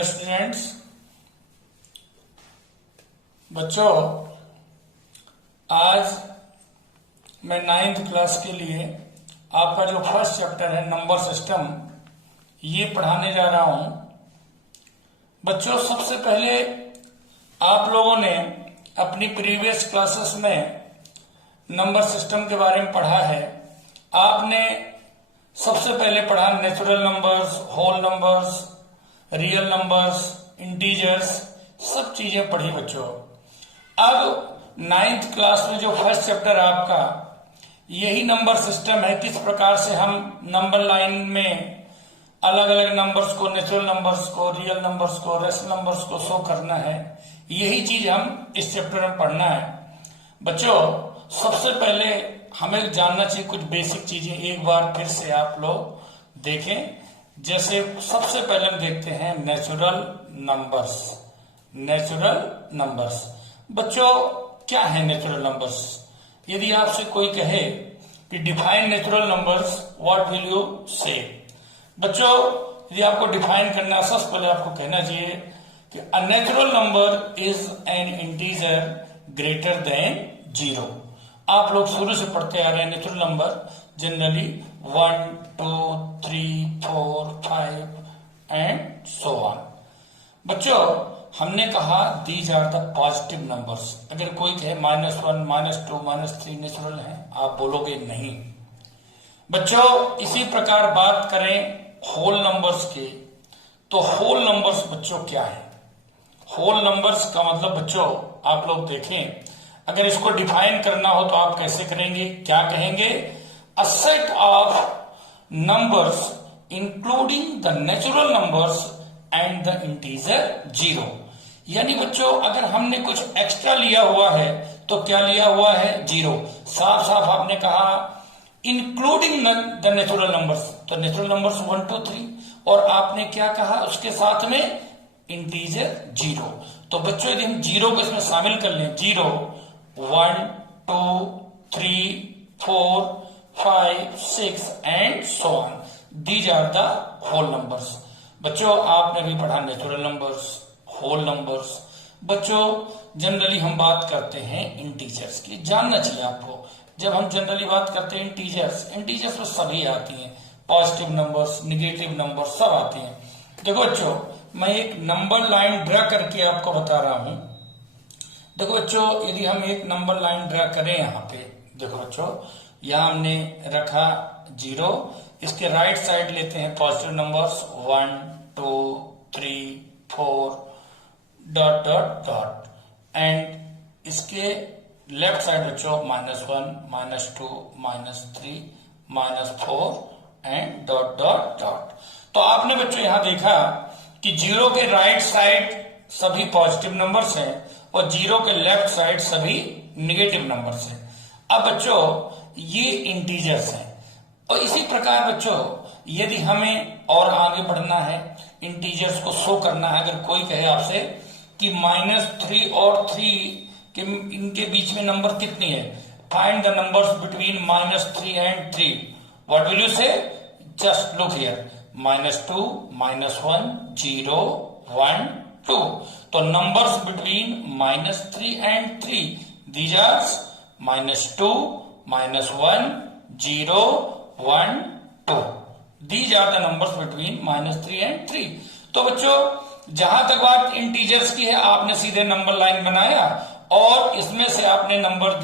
Hello students. बच्चों, आज मैं 9th क्लास के लिए आपका जो फर्स्ट चैप्टर है नंबर सिस्टम, ये पढ़ाने जा रहा हूं। बच्चों, सबसे पहले आप लोगों ने अपनी प्रीवियस क्लासेस में नंबर सिस्टम के बारे में पढ़ा है। आपने सबसे पहले पढ़ा natural numbers, whole numbers, real numbers, integers, सब चीजें पढ़ी बच्चों। अब 9th क्लास में जो फर्स्ट चैप्टर आपका यही नंबर सिस्टम है, किस प्रकार से हम नंबर लाइन में अलग अलग नंबर्स को, नेचुरल नंबर्स को, रियल नंबर्स को, रेशनल नंबर्स को शो करना है, यही चीज हम इस चैप्टर में पढ़ना है। बच्चों, सबसे पहले हमें जानना चाहिए कुछ बेसिक चीजें, एक बार फिर से आप लोग देखें। जैसे सबसे पहले हम देखते हैं नेचुरल नंबर्स। नेचुरल नंबर्स बच्चों, क्या है नेचुरल नंबर्स? यदि आपसे कोई कहे कि define natural numbers, what will you से? बच्चों, यदि आपको डिफाइन करना, सबसे पहले आपको कहना चाहिए कि a natural number is an integer greater than 0। आप लोग शुरू से पढ़ते आ रहे हैं natural number generally 1, 2, 3, 4, 5 and so on. बच्चों, हमने कहा these are the positive numbers. अगर कोई कहे -1, -2, -3 नेचुरल है, आप बोलोगे नहीं। बच्चों, इसी प्रकार बात करें होल नंबर्स के, तो होल नंबर्स बच्चों क्या है? होल नंबर्स का मतलब बच्चों आप लोग देखें, अगर इसको डिफाइन करना हो तो आप कैसे करेंगे, क्या कहेंगे? A set of numbers including the natural numbers and the integer 0। यानी बच्चों, अगर हमने कुछ एक्स्ट्रा लिया हुआ है तो क्या लिया हुआ है? 0। साफ साफ आपने कहा इंक्लूडिंग द नेचुरल नंबर्स, तो नेचुरल नंबर्स 1, 2, 3, और आपने क्या कहा उसके साथ में? इंटीजर 0। तो बच्चों, यदि हम 0 को इसमें शामिल कर लें, 0, 1, 2, 3, 4, 5, 6 and so on, these are the whole numbers. बच्चों, आपने भी पढ़ा नेचुरल नंबर्स, होल नंबर्स। बच्चों, जनरली हम बात करते हैं इंटीजर्स की, जानना चाहिए आपको। जब हम जनरली बात करते हैं इंटीजर्स में सभी आती हैं, पॉजिटिव नंबर्स, निगेटिव नंबर्स, सब आती हैं। देखो बच्चों, मैं एक नंबर लाइन ड्रा करके आपको बता रहा हूं। देखो बच्चों, यदि हम एक नंबर लाइन ड्रा करें यहां पे, देखो बच्चों, यहां हमने रखा 0, इसके राइट साइड लेते हैं positive numbers 1, 2, 3, 4 dot dot dot, and इसके लेफ्ट साइड बच्चों -1, -2, -3, -4 एंड डॉट डॉट डॉट। तो आपने बच्चों यहां देखा कि 0 के राइट साइड सभी पॉजिटिव नंबर्स हैं और 0 के लेफ्ट साइड सभी निगेटिव नंबर्स हैं। अब बच्चों, ये इंटीजर्स हैं। और इसी प्रकार बच्चों, यदि हमें और आगे बढ़ना है, इंटीजर्स को शो करना है, अगर कोई कहे आपसे कि -3 और 3 के इनके बीच में नंबर कितनी है, find the numbers between -3 and 3, what will you say? Just look here, -2, -1, 0, 1, 2। तो numbers between -3 and 3, these are -2, -1, 0, 1, 2। These are the numbers between -3 and 3। तो बच्चों, जहां तक बात इंटीजर्स की है, आपने सीधे नंबर लाइन बनाया और इसमें से आपने नंबर्स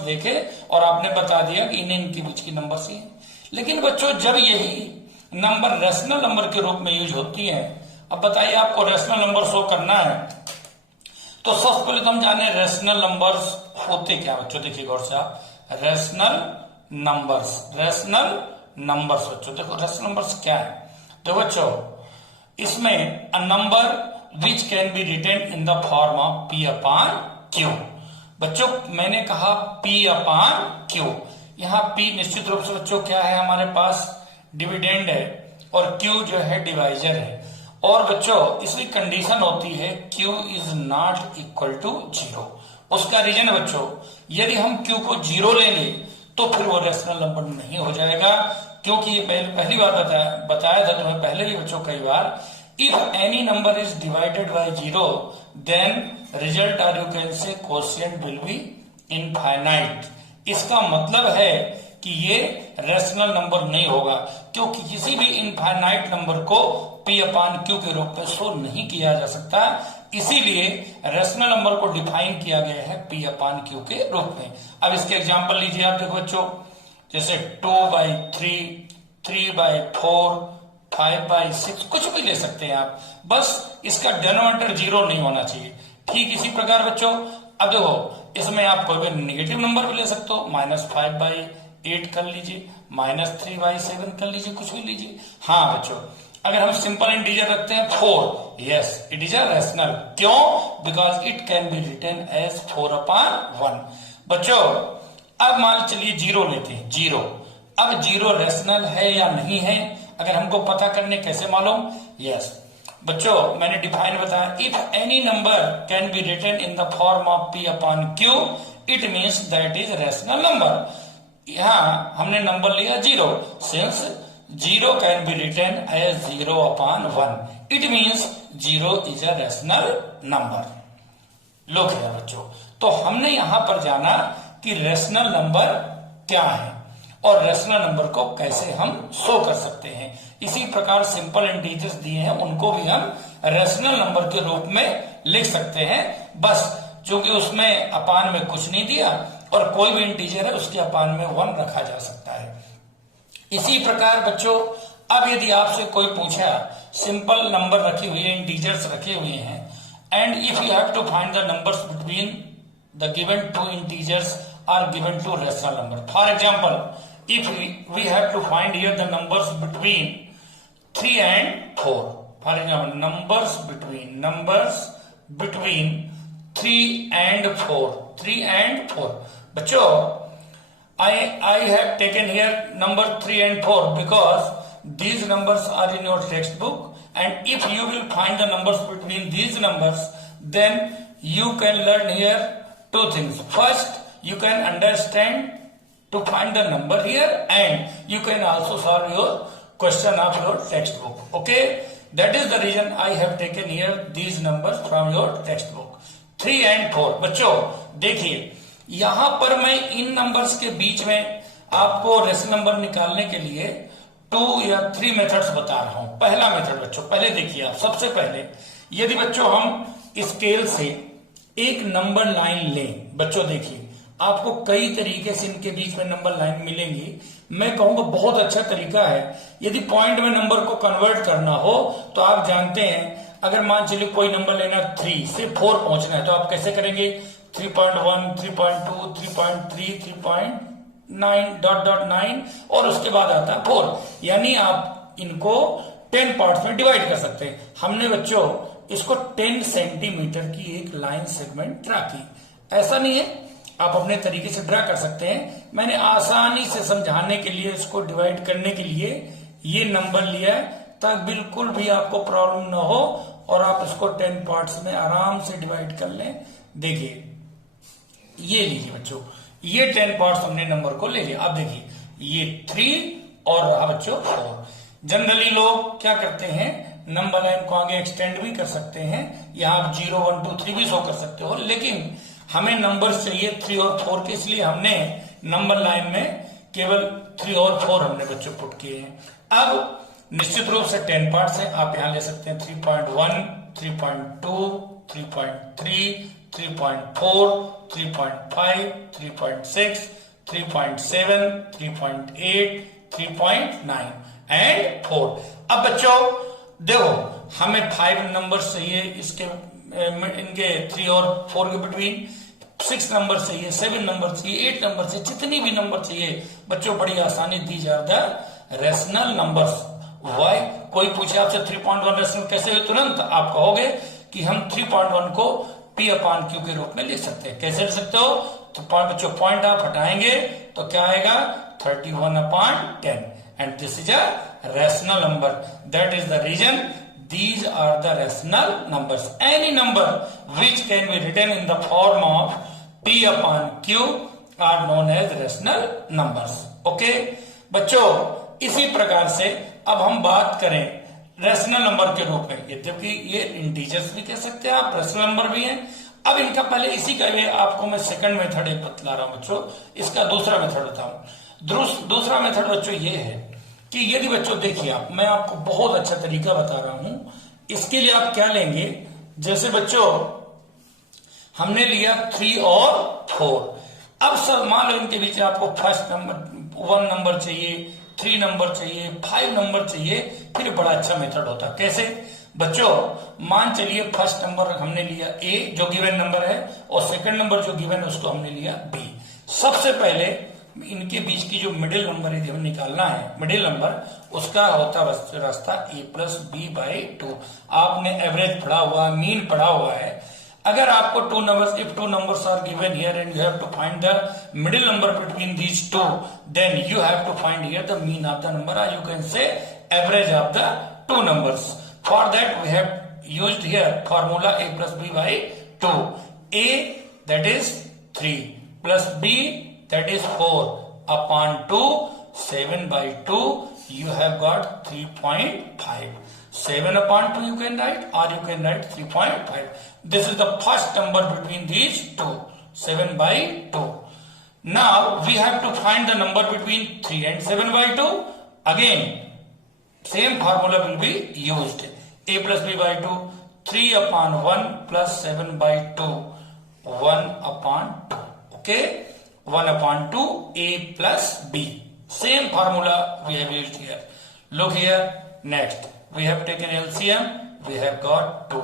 देखे और आपने बता दिया कि इनके बीच की नंबर्स ही है। लेकिन बच्चों, जब यही नंबर रेशनल नंबर के रूप में यूज होती है, अब बताइए आपको रेशनल नंबर शो करना है, तो सबसे पहले तो हम जाने रेशनल नंबर्स होते क्या बच्चों। देखिए गौर से आप, रेशनल नंबर्स बच्चों, देखो रेशनल नंबर्स क्या है? तो बच्चों, इसमें a number which can be written in the form of P upon Q। बच्चों, मैंने कहा P अपॉन Q, यहां P निश्चित रूप से बच्चों क्या है, हमारे पास डिविडेंड है, और Q जो है डिवाइजर है। और बच्चों, इसकी कंडीशन होती है Q is not equal to 0। उसका रीजन है बच्चों, यदि हम Q को 0 लेंगे तो फिर वो रेशनल नंबर नहीं हो जाएगा, क्योंकि ये पहली बार बताया था तुम्हें पहले भी बच्चों कई बार If any number is divided by 0, then result or you can say quotient will be infinite. इसका मतलब है कि ये रेशनल नंबर नहीं होगा, क्योंकि किसी भी इनफाइनाइट नंबर को P अपान Q के रूप में शो नहीं किया जा सकता। इसीलिए रेशनल नंबर को डिफाइन किया गया है P अपान Q के रूप में। अब इसके एग्जांपल लीजिए आप, देखो बच्चों, जैसे 2/3, 3/4, 5/6, कुछ भी ले सकते हैं आप, बस इसका डिनोमिनेटर 0 नहीं होना चाहिए। ठीक इसी प्रकार बच्चों, अब देखो इसमें आप कोई भी नेगेटिव नंबर भी ले सकते हो, -5/8 कर लीजिए, -3/7 कर लीजिए, कुछ भी लीजिए। हाँ बच्चों, अगर हम सिंपल इंटीजर रखते हैं 4, yes it is a rational. क्यों? Because it can be written as 4/1। बच्चों अब मान चलिए 0 लेते हैं, 0। अब 0 रेशनल है या नहीं है, अगर हमको पता करने कैसे मालूम? यस बच्चों, मैंने डिफाइन बताया, if any number can be written in the form of P upon Q, it means that is rational number. यहां हमने नंबर लिया 0, since 0 can be written as 0/1, it means 0 is a rational number. लो क्या बच्चों, तो हमने यहां पर जाना कि रेशनल नंबर क्या है और रेशनल नंबर को कैसे हम शो कर सकते हैं। इसी प्रकार सिंपल इंटीजर्स दिए हैं, उनको भी हम रेशनल नंबर के रूप में लिख सकते हैं, बस चूंकि उसमें अपान में कुछ नहीं दिया और कोई भी इंटीजर है उसके अपान में 1 रखा जा सकता है। इसी प्रकार बच्चों, अब यदि आपसे कोई पूछा, सिंपल नंबर रखी हुई है, इंटीजर्स रखे हुए हैं, and if you have to find the numbers between the given 2 integers are given to rational number. For example, if we have to find here the numbers between 3 and 4, for example numbers between 3 and 4, बच्चों I have taken here number 3 and 4 because these numbers are in your textbook, and if you will find the numbers between these numbers, then you can learn here 2 things. First, you can understand to find the number here, and you can also solve your question of your textbook. Okay, that is the reason I have taken here these numbers from your textbook, 3 and 4। बच्चों देखिए, यहां पर मैं इन numbers के बीच में आपको rational number निकालने के लिए 2 या 3 मेथड्स बता रहा हूं। पहला मेथड बच्चों, पहले देखिए आप, सबसे पहले यदि बच्चों हम स्केल से एक नंबर लाइन लें, बच्चों देखिए आपको कई तरीके से इनके बीच में नंबर लाइन मिलेंगी। मैं कहूंगा बहुत अच्छा तरीका है, यदि पॉइंट में नंबर को कन्वर्ट करना हो तो आप जानते हैं, अगर मान चलिए कोई नंबर लेना 3 से 4 पहुंचना है तो आप कैसे करेंगे? 3.1, 3.2, 3.3, 3.9 और उसके बाद आता है 4, यानी आप इनको 10 पार्ट्स में डिवाइड कर सकते हैं। हमने बच्चों इसको 10 सेंटीमीटर की एक लाइन सेगमेंट ड्रा की। ऐसा नहीं है, आप अपने तरीके से ड्रा कर सकते हैं। मैंने आसानी से समझाने के लिए, इसको डिवाइड करने के लिए ये नंबर लिया है, ताकि बिल्कुल भी आपको प्रॉब्लम ना हो और आप इसको 10 पार्ट्स में आराम से डिवाइड कर लें। देखिए ये लीजिए बच्चों, ये 10 पार्ट्स हमने नंबर को ले लिया। अब देखिए ये 3 और रहा बच्चों 4। जनरली लोग क्या करते हैं, नंबर लाइन को आगे एक्सटेंड भी कर सकते हैं, यहाँ आप 0, 1, 2, 3 भी शो कर सकते हो, लेकिन हमें नंबर्स चाहिए 3 और 4 के, इसलिए हमने नंबर लाइन में केवल 3 और 4 हमने बच्चों पुट किए हैं। अब निश्चित रूप से 10 पार्ट्स हैं, आप यहां ले सकते हैं 3.1, 3.2, 3.3, 3.4, 3.5, 3.6, 3.7, 3.8, 3.9 एंड 4। अब बच्चों देखो, हमें 5 नंबर चाहिए इसके, इनके 3 और 4 के बिटवीन, 6 नंबर चाहिए, 7 नंबर चाहिए, 8 नंबर चाहिए, जितनी भी नंबर चाहिए बच्चों बड़ी आसानी दी जा रहा है रेशनल नंबर्स। वाई कोई पूछे आपसे 3.1 रेशनल कैसे हुए, तुरंत आप कहोगे कि हम 3.1 को P अपान Q के रूप में लिख सकते हैं। कैसे लिख सकते हो? तो बच्चों पॉइंट आप हटाएंगे तो क्या आएगा? 31/10, and this is a rational number. That is the reason these are the rational numbers. Any number which can be written in the form of P upon Q are known as rational numbers. Okay बच्चों, इसी प्रकार से अब हम बात करें rational number के रूप में, यद्यपि ये इंटीजर्स भी कह सकते हैं आप, रेशनल नंबर भी हैं। अब इनका पहले इसी का ये आपको मैं सेकंड मेथड एक बतला रहा हूं बच्चों, इसका दूसरा मेथड बताऊं। दूसरा मेथड बच्चों ये है कि यदि बच्चों देखिए आप, मैं आपको बहुत अच्छा तरीका बता रहा हूं। इसके लिए आप क्या लेंगे, जैसे बच्चों हमने लिया 3 और 4। अब सर मान लो इनके बीच आपको फर्स्ट नंबर 1 नंबर चाहिए, 3 नंबर चाहिए, 5 नंबर चाहिए, फिर बड़ा अच्छा मेथड होता। कैसे बच्चों, मान चलिए फर्स्ट नंबर हमने लिया ए जो गिवन नंबर है, और सेकंड नंबर जो गिवन है उसको हमने लिया बी। सबसे पहले इनके बीच की जो मिडिल नंबर है हमें निकालना है, मिडिल नंबर उसका होता रास्ता ए प्लस बी बाई 2। आपने एवरेज पढ़ा हुआ, मीन पढ़ा हुआ है। अगर आपको two numbers, if two numbers are given here and you have to find the middle number between these two, then you have to find here the mean of the number, or you can say average of the two numbers. For that we have used here formula a plus b by 2. A that is 3 plus b that is 4 upon 2, 7 by 2, you have got 3.5. 7 upon 2 you can write, or you can write 3.5. This is the first number between these two, 7 by 2. Now we have to find the number between 3 and 7 by 2. Again, same formula will be used. A plus b by 2, 3 upon 1 plus 7 by 2, 1 upon 2. Okay, 1 upon 2, A plus B. Same formula we have used here. Look here, next. We have taken LCM, we have got 2.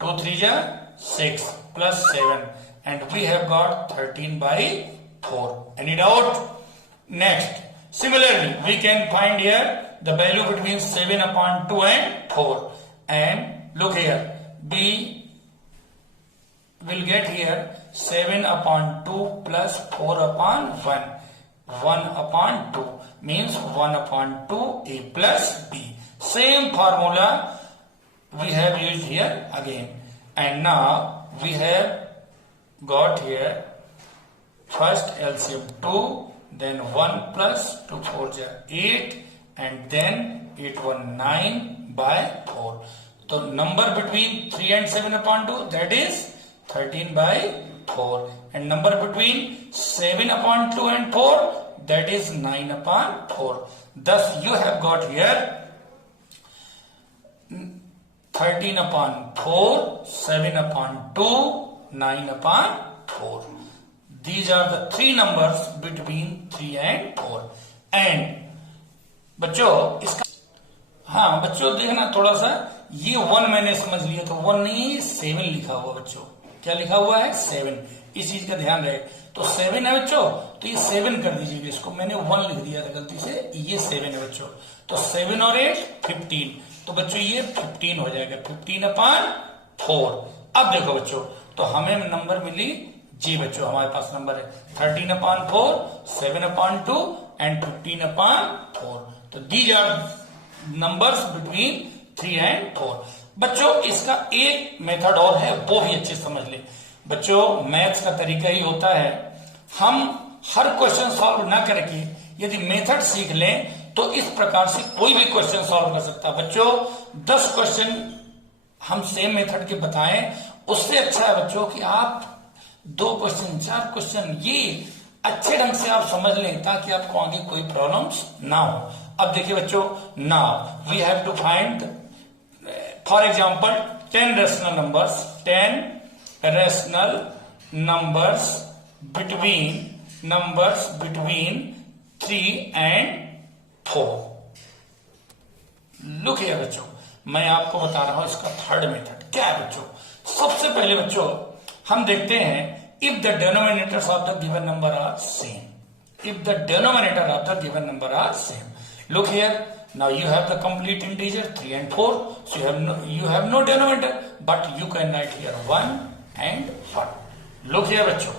2 3 6 plus 7, and we have got 13 by 4. Any doubt? Next, similarly, we can find here the value between 7 upon 2 and 4. And look here, B will get here 7 upon 2 plus 4 upon 1. 1 upon 2 means 1 upon 2 A plus B. Same formula we have used here again. And now we have got here first LCM 2, then 1 plus 2 4 8, and then 8 1 9 by 4. So number between 3 and 7 upon 2, that is 13 by 4. And number between 7 upon 2 and 4, that is 9 upon 4. Thus you have got here 13 upon 4, 7 upon 2, 9 upon 4. These are the three numbers between 3 and 4. And बच्चों इसका, हाँ बच्चों देखना थोड़ा सा, ये 1 मैंने समझ लिया तो 1 नहीं 7 लिखा हुआ बच्चों। क्या लिखा हुआ है? 7। इस चीज का ध्यान रहे। तो 7 है बच्चों, तो ये 7 कर दीजिएगा, इसको मैंने 1 लिख दिया था गलती से, ये 7 है बच्चों। तो 7 और 8 15, तो बच्चों ये 15 हो जाएगा, 15 अपॉन 4। अब देखो बच्चों, तो हमें नंबर मिली जी बच्चों, हमारे पास नंबर है 13 अपॉन 4, 7 अपॉन 2 एंड 15 अपॉन 4। तो these are numbers between 3 and 4। बच्चों इसका एक मेथड और है, वो भी अच्छे समझ ले बच्चों। मैथ्स का तरीका ही होता है, हम हर क्वेश्चन सॉल्व ना करके यदि मेथड सीख लें तो इस प्रकार से कोई भी क्वेश्चन सॉल्व कर सकता है। बच्चों 10 क्वेश्चन हम सेम मेथड के बताएं, उससे अच्छा है बच्चों कि आप 2 क्वेश्चन 4 क्वेश्चन ये अच्छे ढंग से आप समझ लें, ताकि आपको आगे कोई प्रॉब्लम्स ना हो। अब देखिए बच्चों, now we have to find for example 10 rational numbers, 10 rational numbers between 3 and 4. Look here बच्चों, मैं आपको बता रहा हूं इसका थर्ड मेथड क्या है बच्चों। सबसे पहले बच्चों हम देखते हैं, if the denominators of the given number are same, if the denominator of the given number are same. Look here, now you have the complete integer 3 and 4, so you have no denominator, but you can write here 1 and 1. Look here बच्चों,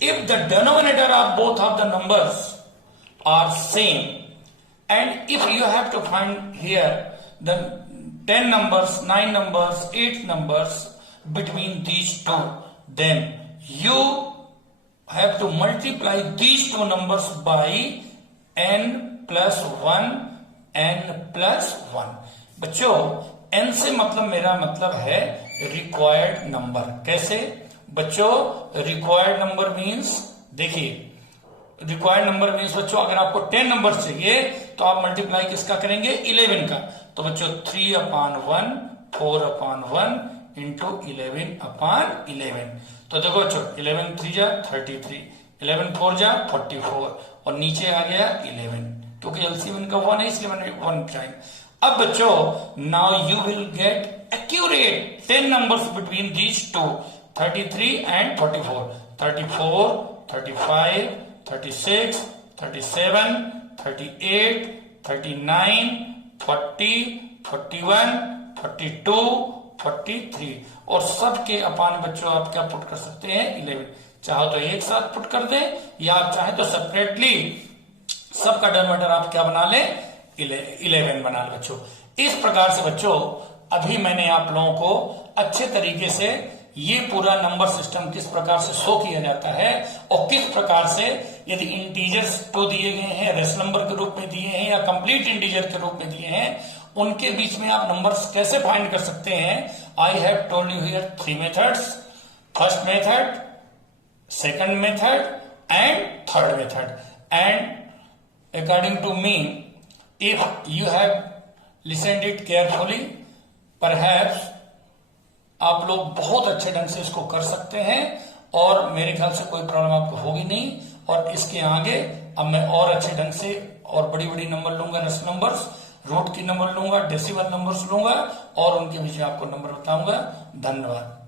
if the denominator of both of the numbers are same, and if you have to find here the 10 numbers, 9 numbers, 8 numbers between these two, then you have to multiply these two numbers by n plus 1, n plus 1. बच्चों n से मतलब मेरा मतलब है required number. कैसे बच्चों? Required number means, देखिए required number means बच्चों अगर आपको 10 नंबर चाहिए तो आप मल्टीप्लाई किसका करेंगे? 11 का। तो बच्चों 3/1 4/1 इंटू 11/11। तो देखो बच्चों 11 3 जा 33, 11 4 जा 44 और नीचे आ गया 11, क्योंकि एलसीएम इनका 1 है इसलिए मैंने 1 टाइम। अब बच्चों now you will get accurate 10 numbers between these two, 33 and 44, 34 35 36 37 38 39 40 41 42 43 और सबके अपान बच्चों आप क्या पुट कर सकते हैं? 11। चाहो तो एक साथ पुट कर दें या आप चाहे तो सेपरेटली सबका डिनोमिनेटर आप क्या बना लें? 11 बना लें बच्चों। इस प्रकार से बच्चों अभी मैंने आप लोगों को अच्छे तरीके से ये पूरा नंबर सिस्टम किस प्रकार से शो किया जाता है और किस प्रकार से यदि इंटीजर्स तो दिए गए हैं, रेशनल नंबर के रूप में दिए हैं या कंप्लीट इंटीजर के रूप में दिए हैं, उनके बीच में आप नंबर्स कैसे फाइंड कर सकते हैं। I have told you here 3 methods, first method, second method and third method. And according to me, if you have listened it carefully, perhaps आप लोग बहुत अच्छे ढंग से इसको कर सकते हैं और मेरे ख्याल से कोई प्रॉब्लम आपको होगी नहीं। और इसके आगे अब मैं और अच्छे ढंग से और बड़ी बड़ी नंबर लूंगा, रेशनल नंबर्स, रूट की नंबर लूंगा, डेसिमल नंबर्स लूंगा और उनके विषय आपको नंबर बताऊंगा। धन्यवाद।